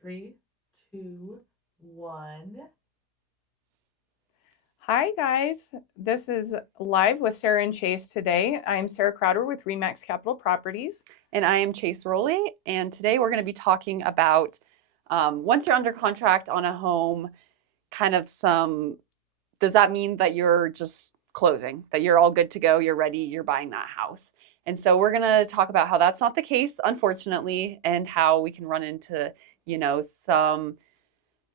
Three, two, one. Hi, guys. This is Live with Sarah and Chase today. I'm Sarah Crowder with REMAX Capital Properties. And I am Chase Rowley. And today we're going to be talking about once you're under contract on a home, kind of does that mean that you're just closing, that you're all good to go, you're ready, you're buying that house? And so we're going to talk about how that's not the case, unfortunately, and how we can run into, some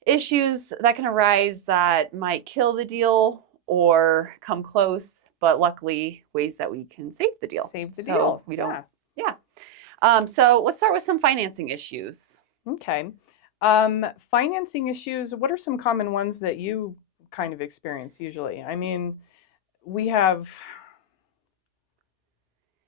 issues that can arise that might kill the deal or come close, but luckily ways that we can save the deal. Save the So deal. we don't, Yeah. so let's start with some financing issues. Okay. Financing issues, what are some common ones that you kind of experience usually? I mean, we have.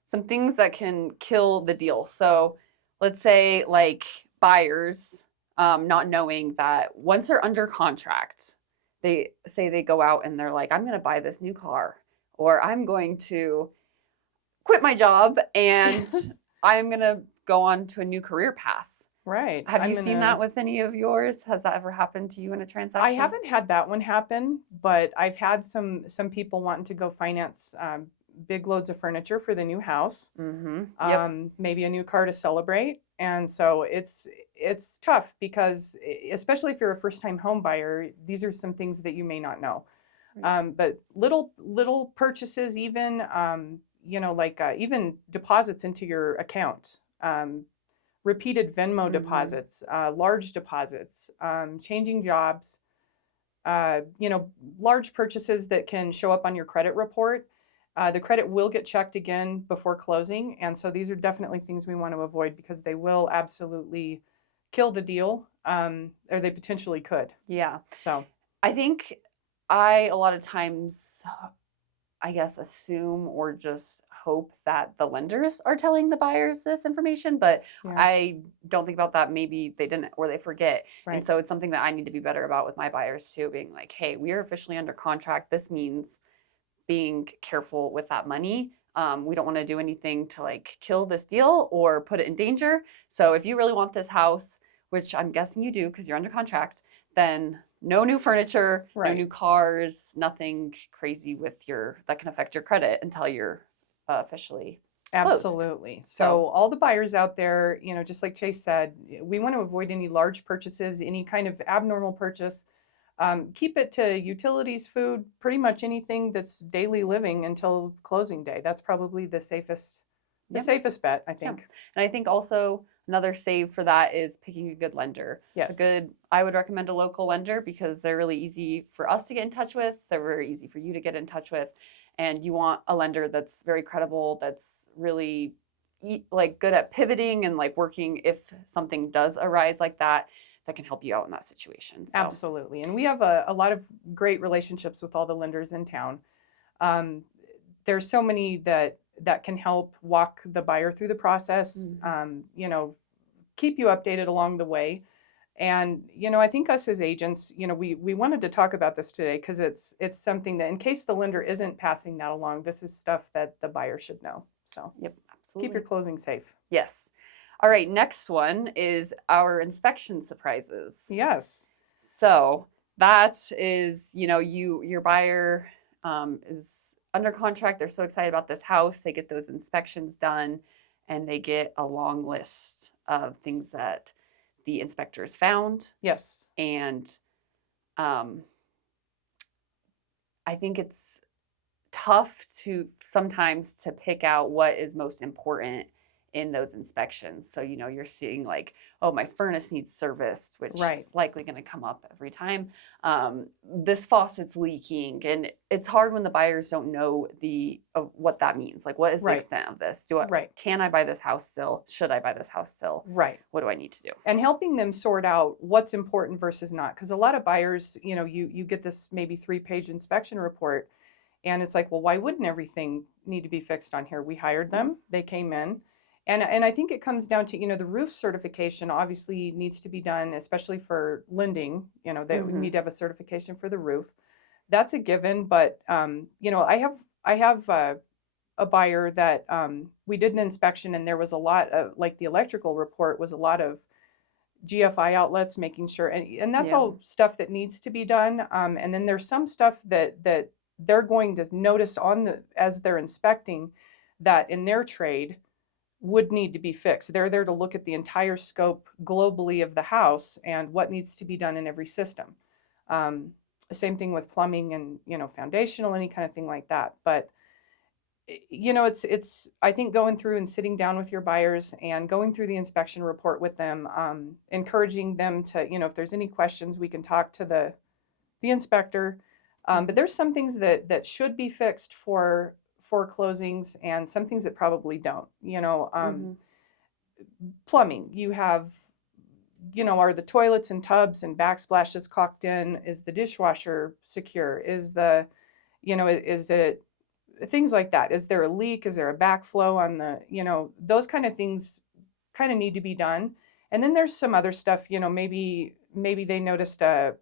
Some things that can kill the deal. So let's say like buyers not knowing that once they're under contract, they say they go out and they're like, I'm going to buy this new car, or I'm going to quit my job and I'm going to go on to a new career path. Right. Have you seen that with any of yours? Has that ever happened to you in a I transaction? haven't had that one happen, but I've had some people wanting to go finance big loads of furniture for the new house. Mm-hmm. Yep. Maybe a new car to celebrate. And so it's tough because especially if you're a first time home buyer, these are some things that you may not know. Right. But little purchases, even even deposits into your account, repeated Venmo deposits, large deposits, changing jobs, large purchases that can show up on your credit report. The credit will get checked again before closing. And so these are definitely things we want to avoid because they will absolutely kill the deal, or they potentially could. Yeah. So, I think I a lot of times I guess, assume or just hope that the lenders are telling the buyers this information, but yeah, I don't think about that. Maybe they didn't or they forget. And right. so it's something that I need to be better about with my buyers too, being like, hey, we are officially under contract. This means being careful with that money. We don't want to do anything to like kill this deal or put it in danger. So if you really want this house, which I'm guessing you do because you're under contract, then no new furniture, no Right. new cars, nothing crazy with that can affect your credit until you're officially closed. Absolutely. So, So, all the buyers out there, just like Chase said, we want to avoid any large purchases, any kind of abnormal purchase. Keep it to utilities, food, pretty much anything that's daily living until closing day. That's probably the yep. safest bet, I Yeah. think. And I think also another save for that is picking a good lender. Yes. I would recommend a local lender because they're really easy for us to get in touch with. They're very easy for you to get in touch with. And you want a lender that's very credible, that's really like good at pivoting and like working if something does arise like that, that can help you out in that situation. So, Absolutely. And we have a lot of great relationships with all the lenders in town. Um, there's so many that can help walk the buyer through the process, keep you updated along the way. And I think us as agents, we wanted to talk about this today because it's something that in case the lender isn't passing that along, this is stuff that the buyer should know. So yep, keep absolutely. your closing safe. Yes. All right, next one is our inspection surprises. Yes. So that is, your buyer is under contract. They're so excited about this house. They get those inspections done, and they get a long list of things that the inspectors found. Yes. And um, I think it's tough to sometimes to pick out what is most important in those inspections. So, you're seeing like, oh, my furnace needs serviced, which Right. is likely going to come up every time. This faucet's leaking, and it's hard when the buyers don't know what that means. Like, what is the Right. extent of this? Right. Can I buy this house still? Should I buy this house still? Right. What do I need to do? And helping them sort out what's important versus not. Because a lot of buyers, you get this maybe 3-page inspection report, and it's like, well, why wouldn't everything need to be fixed on here? We hired them, they came in. And I think it comes down to, the roof certification obviously needs to be done, especially for lending. They need to have a certification for the roof. That's a given. But I have a buyer that we did an inspection, and there was a lot of, like, the electrical report was a lot of GFI outlets, making sure, and that's Yeah. all stuff that needs to be done. And then there's some stuff that they're going to notice as they're inspecting that in their trade would need to be fixed. They're there to look at the entire scope globally of the house and what needs to be done in every system. Same thing with plumbing and, foundational, any kind of thing like that. But it's I think going through and sitting down with your buyers and going through the inspection report with them, encouraging them to, if there's any questions, we can talk to the inspector. But there's some things that should be fixed for closings and some things that probably don't. Plumbing, you have, are the toilets and tubs and backsplashes caulked in? Is the dishwasher secure? Is is it things like that? Is there a leak? Is there a backflow on those kind of things kind of need to be done. And then there's some other stuff, maybe they noticed a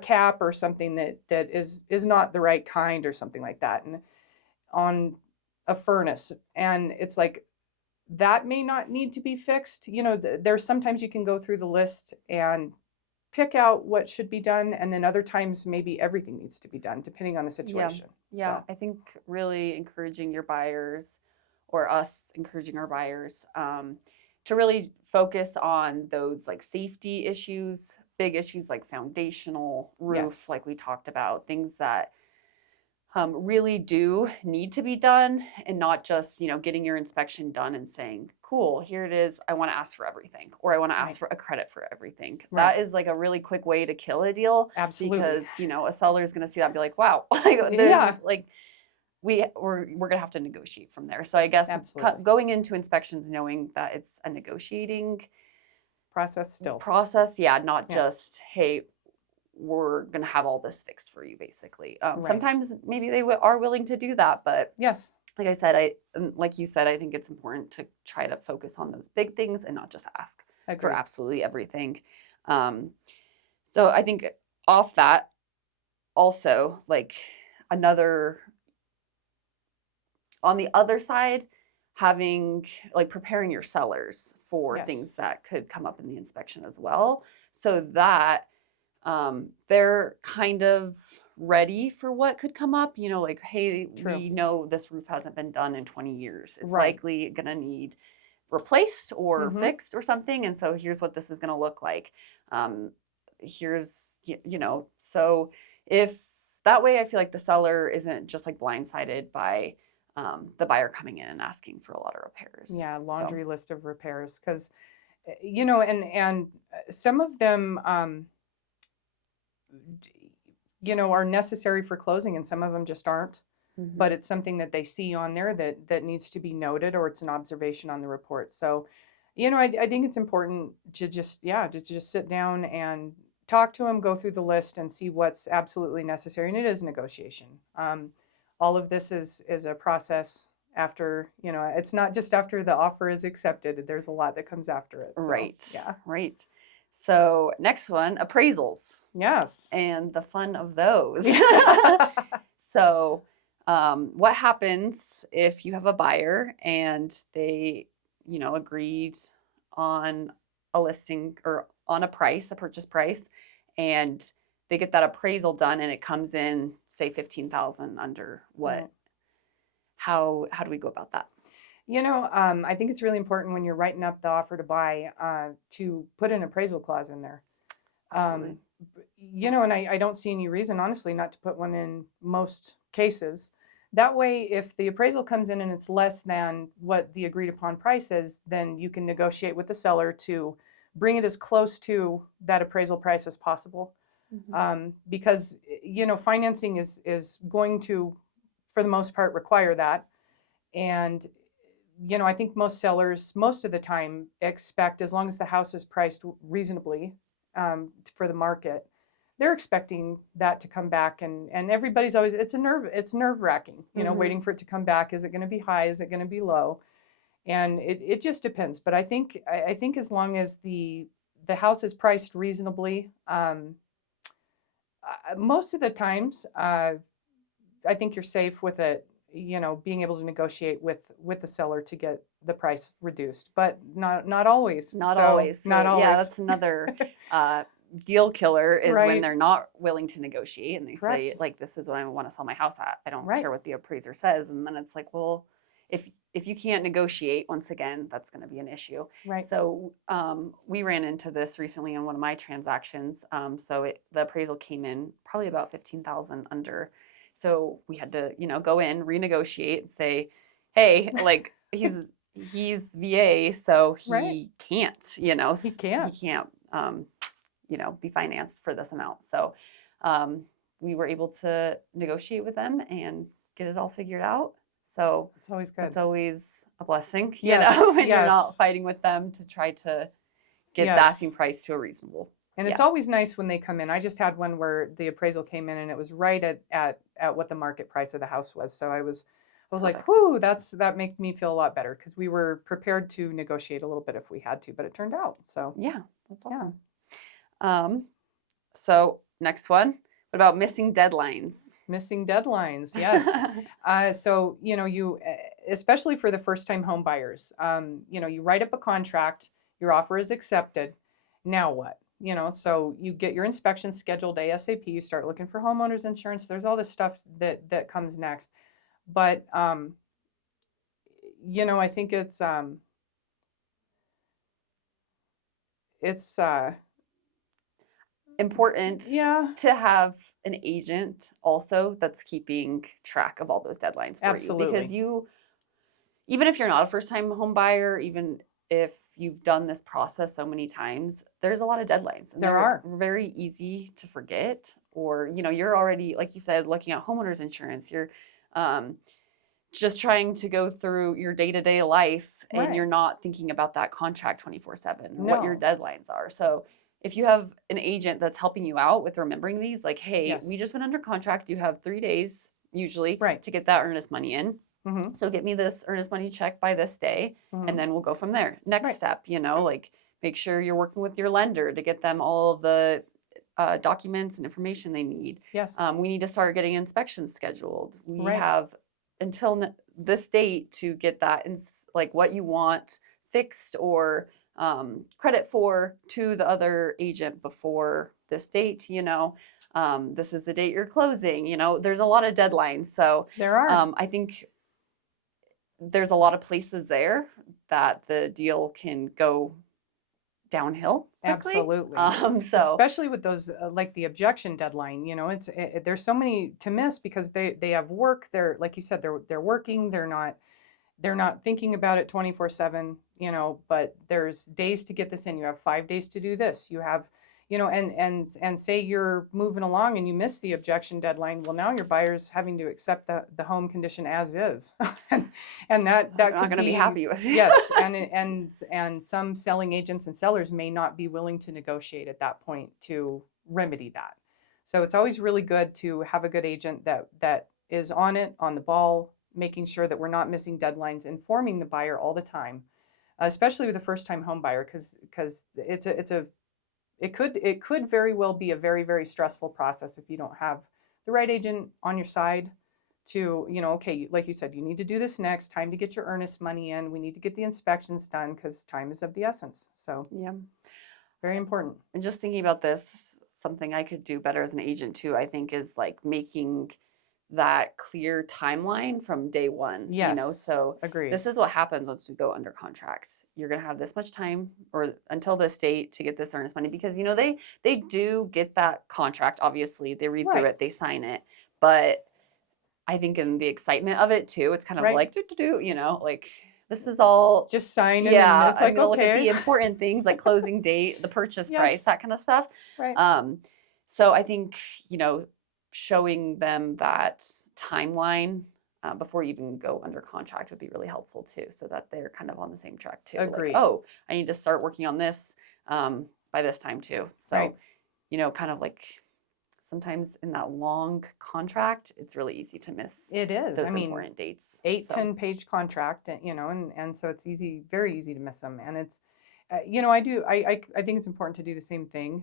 cap or something that is not the right kind or something like that, and on a furnace, and it's like that may not need to be fixed. There's sometimes you can go through the list and pick out what should be done, and then other times maybe everything needs to be done depending on the situation. Yeah, I think really encouraging your buyers, or us encouraging our buyers, to really focus on those like safety issues, big issues like foundational, roof, Yes. like we talked about, things that really do need to be done, and not just, getting your inspection done and saying, cool, here it is, I want to ask for everything, or I want to ask for a credit for everything. Right. That is like a really quick way to kill a deal. Absolutely. Because, a seller is going to see that and be like, wow, like, Yeah. like we're going to have to negotiate from there. So I guess Absolutely. going into inspections knowing that it's a negotiating process still. Not just, hey, we're going to have all this fixed for you, basically. Right. Sometimes maybe they are willing to do that, but Yes, like I said, like you said, I think it's important to try to focus on those big things and not just ask for agreed. absolutely everything. So I think off that, also, like, another, on the other side, having, like, preparing your sellers for Yes. things that could come up in the inspection as well, so that they're kind of ready for what could come up. Like, hey, True. we know this roof hasn't been done in 20 years. It's Right. likely going to need replaced or Mhm. fixed or something. And so here's what this is going to look like. Here's, so if that way, I feel like the seller isn't just like blindsided by the buyer coming in and asking for a lot of repairs. Yeah, So, laundry list of repairs, because and some of them are necessary for closing, and some of them just aren't. mhm. But it's something that they see on there that needs to be noted, or it's an observation on the report. So, I think it's important to just sit down and talk to them, go through the list, and see what's absolutely necessary. And it is negotiation. All of this is a process after, it's not just after the offer is accepted. There's a lot that comes after it. So, Right. Yeah. Right. So next one, appraisals Yes. and the fun of those. So what happens if you have a buyer and they, agreed on a listing or on a price, a purchase price, and they get that appraisal done and it comes in, say, 15,000 under what? Right. How do we go about that? I think it's really important when you're writing up the offer to buy to put an appraisal clause in there. Absolutely. And I don't see any reason, honestly, not to put one in most cases. That way, if the appraisal comes in and it's less than what the agreed upon price is, then you can negotiate with the seller to bring it as close to that appraisal price as possible. Because, financing is going to, for the most part, require that. And I think most sellers, most of the time, expect, as long as the house is priced reasonably for the market, they're expecting that to come back. And everybody's always, it's nerve wracking, waiting for it to come back. Is it going to be high? Is it going to be low? And it just depends. But I think as long as the house is priced reasonably, most of the times, I think you're safe with it. Being able to negotiate with the seller to get the price reduced, but not always. Not So, always. So not yeah, always. that's another deal killer is when Right. they're not willing to negotiate and they say Correct. like, this is what I want to sell my house at. I don't Right. care what the appraiser says. And then it's like, well, if you can't negotiate, once again, that's going to be an issue. Right. So we ran into this recently in one of my transactions. The appraisal came in probably about 15,000 under. So we had to, go in, renegotiate, and say, hey, like he's VA, so Right. he can't, He can't. he can't, be financed for this amount. So we were able to negotiate with them and get it all figured out. So It's always good. that's always a blessing, Yes, when you're not yes. fighting with them to try to get the Yes. asking price to a reasonable. And it's always nice when they come in. I just had one where the appraisal came in and it was right at what the market price of the house was. So I was like, Perfect. whoo, that makes me feel a lot better because we were prepared to negotiate a little bit if we had to, but it turned out. So Yeah, that's yeah. awesome. So next one, what about missing deadlines? Missing deadlines, yes. So you especially for the first time home buyers, you write up a contract, your offer is accepted. Now what? So you get your inspection scheduled ASAP. You start looking for homeowners insurance. There's all this stuff that comes next, but I think it's Important yeah, to have an agent also that's keeping track of all those deadlines for you because absolutely. even if you're not a first time home buyer, even if you've done this process so many times, there's a lot of deadlines and There they're are. very easy to forget. Or, you're already, like you said, looking at homeowners insurance, you're um, just trying to go through your day to day life and Right. you're not thinking about that contract 24/7 and what your No. deadlines are. So, if you have an agent that's helping you out with remembering these, like, hey, Yes. we just went under contract, you have 3 days usually Right. to get that earnest money in. Mm-hmm. So get me this earnest money check by this day, Mm-hmm. and then we'll go from there. Next Right. step, like make sure you're working with your lender to get them all of the documents and information they need. Yes. We need to start getting inspections scheduled. We Right. have until this date to get that, like what you want fixed or credit for to the other agent before this date. This is the date you're closing. There's a lot of deadlines. So There are. I think there's a lot of places there that the deal can go downhill quickly. Absolutely. So Especially with those like the objection deadline, there's so many to miss because they have work. They're like you said, they're working. They're not thinking about it 24/7. But there's days to get this in. You have 5 days to do this. You have, and say you're moving along and you miss the objection deadline. Well, now your buyer's having to accept the home condition as is, and that they're could not going to be happy with it. yes, and some selling agents and sellers may not be willing to negotiate at that point to remedy that. So it's always really good to have a good agent that is on it, on the ball, making sure that we're not missing deadlines, informing the buyer all the time, especially with a first-time home buyer, because it could very well be a very, very stressful process if you don't have the right agent on your side to, okay, like you said, you need to do this next, time to get your earnest money in, we need to get the inspections done because time is of the essence. So Yeah. very important. And just thinking about this, something I could do better as an agent too, I think, is like making that clear timeline from day one. Yes, So agreed. this is what happens once we go under contract. You're gonna have this much time or until this date to get this earnest money because they do get that contract. Obviously, they read through Right. it, they sign it, but I think in the excitement of it too, it's kind of Right. like like this is all Just signing and yeah, it's I'm like, gonna look at the okay. important things like closing date, the purchase price, Yes. that kind of stuff. Right. So I think, showing them that timeline before you even go under contract would be really helpful too, so that they're kind of on the same track too. Agreed. Like, oh, I need to start working on this by this time too. So, Right. kind of like sometimes in that long contract, it's really easy to miss It is. those I mean, important dates. 8, So, 10-page contract, and so it's easy, very easy to miss them. And it's, I think it's important to do the same thing,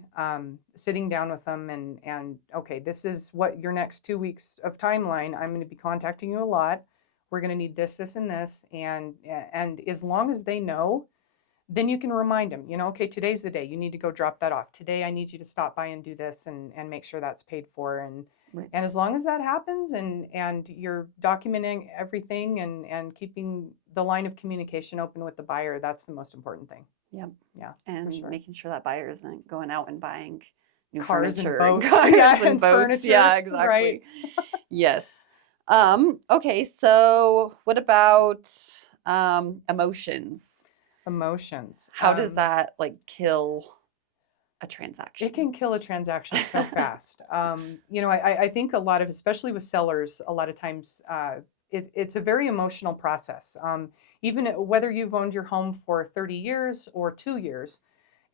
sitting down with them and okay, this is what your next 2 weeks of timeline. I'm going to be contacting you a lot. we're going to need this, this, and this. And as long as they know, then you can remind them, okay, today's the day. You need to go drop that off. Today, I need you to stop by and do this and make sure that's paid for. And as long as that happens and you're documenting everything and keeping the line of communication open with the buyer, that's the most important thing. Yep. Yeah. And sure. making sure that buyer isn't going out and buying new Cars and furniture boats. cars Yeah, and boats. furniture. Yeah, exactly. Right. Yes. Okay, so what about emotions? Emotions. How does that like kill a transaction? It can kill a transaction so fast. I think a lot of, especially with sellers, a lot of times it's a very emotional process. Even whether you've owned your home for 30 years or 2 years,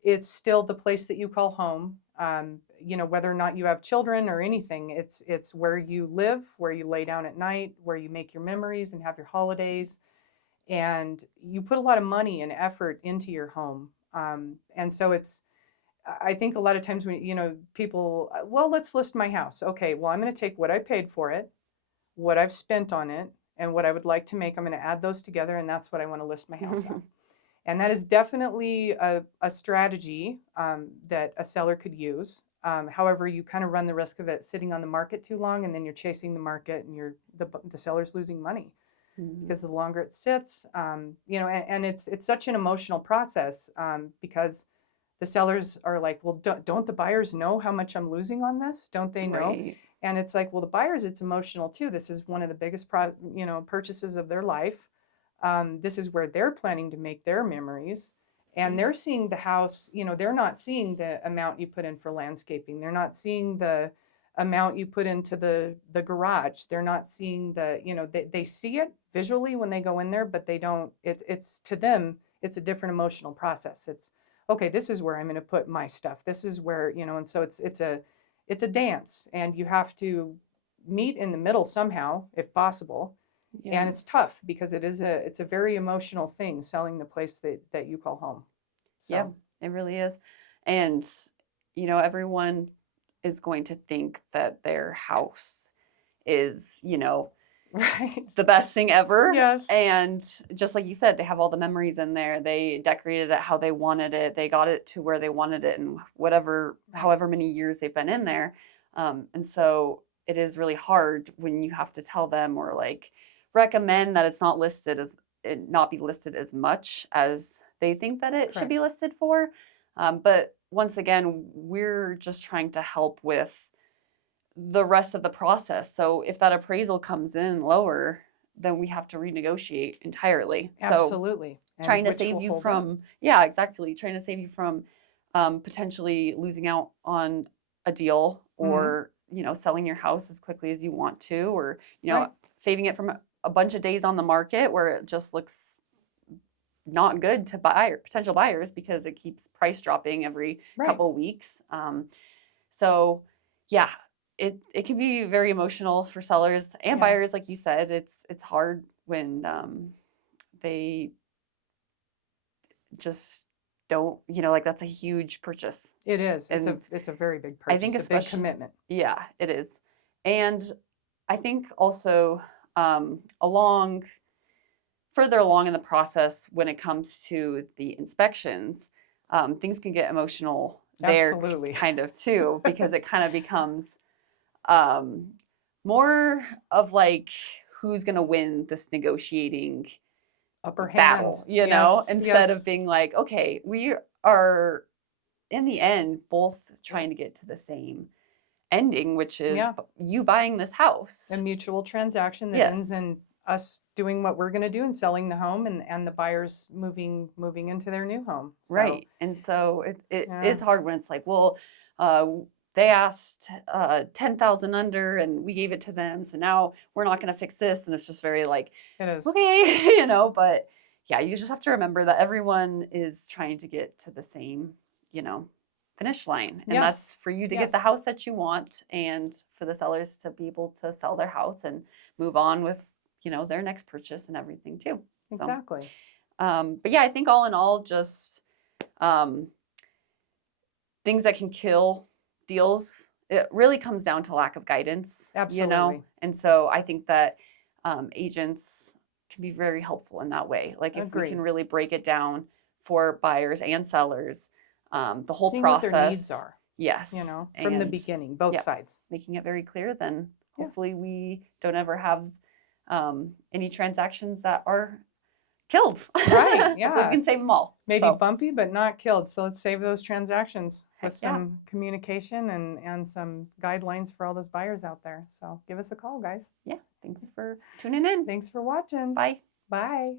it's still the place that you call home. Whether or not you have children or anything, it's where you live, where you lay down at night, where you make your memories and have your holidays. And you put a lot of money and effort into your home. And so I think a lot of times when, people, well, let's list my house. Okay, well, I'm going to take what I paid for it, what I've spent on it, and what I would like to make. I'm going to add those together, and that's what I want to list my house at. And that is definitely a strategy that a seller could use. However, you kind of run the risk of it sitting on the market too long, and then you're chasing the market, and the seller's losing money because the longer it sits, and it's such an emotional process because the sellers are like, well, don't the buyers know how much I'm losing on this? Don't they know? Right. And it's like, well, the buyers, it's emotional too. This is one of the biggest purchases of their life. This is where they're planning to make their memories. And they're seeing the house, they're not seeing the amount you put in for landscaping. They're not seeing the amount you put into the garage. They're not seeing they see it visually when they go in there, but they don't, it's to them, it's a different emotional process. It's, okay, this is where I'm going to put my stuff. This is where, and so it's a dance, and you have to meet in the middle somehow, if possible. Yeah. And it's tough because it's a very emotional thing, selling the place that you call home. So. Yeah, it really is. And, everyone is going to think that their house is, Right. the best thing ever. Yes. And just like you said, they have all the memories in there. They decorated it how they wanted it. They got it to where they wanted it and however many years they've been in there. And so it is really hard when you have to tell them or like recommend that it not be listed as much as they think that it should be listed for. But once again, we're just trying to help with the rest of the process. So if that appraisal comes in lower, then we have to renegotiate entirely. Absolutely. So trying to save you from, yeah, exactly. Trying to save you from potentially losing out on a deal or, selling your house as quickly as you want to, or, saving it from a bunch of days on the market where it just looks not good to potential buyers because it keeps price dropping every couple of weeks. So yeah, it can be very emotional for sellers and buyers, like you said. It's hard when they just don't, like that's a huge purchase. It is. And it's a very big purchase. I think it's a big commitment. Yeah, it is. And I think also further along in the process when it comes to the inspections, things can get emotional there. Absolutely. Kind of too, because it kind of becomes more of like who's going to win this negotiating upper battle, hand. instead of being like, okay, we are in the end both trying to get to the same ending, which is you buying this house. A mutual transaction that ends in us doing what we're going to do and selling the home and the buyers moving into their new home. So, right. And so it is hard when it's like, well, they asked 10,000 under and we gave it to them. So now we're not going to fix this. And it's just very like, it is. Okay, but yeah, you just have to remember that everyone is trying to get to the same, finish line. And that's for you to get the house that you want and for the sellers to be able to sell their house and move on with, their next purchase and everything too. Exactly. So, but yeah, I think all in all, just things that can kill deals, it really comes down to lack of guidance. Absolutely. And so I think that agents can be very helpful in that way. Like if we Agree. can really break it down for buyers and sellers, the whole Seeing process. what their needs are, Yes. you know, from the and beginning, both yep. sides. making it very clear, then Yeah. hopefully we don't ever have any transactions that are killed. Right, Hopefully yeah. we can save them all. Maybe So, bumpy, but not killed. So let's save those transactions Heck with yeah. some communication and some guidelines for all those buyers out there. So give us a call, guys. yeah, thanks for tuning in. Thanks for watching. Bye. Bye.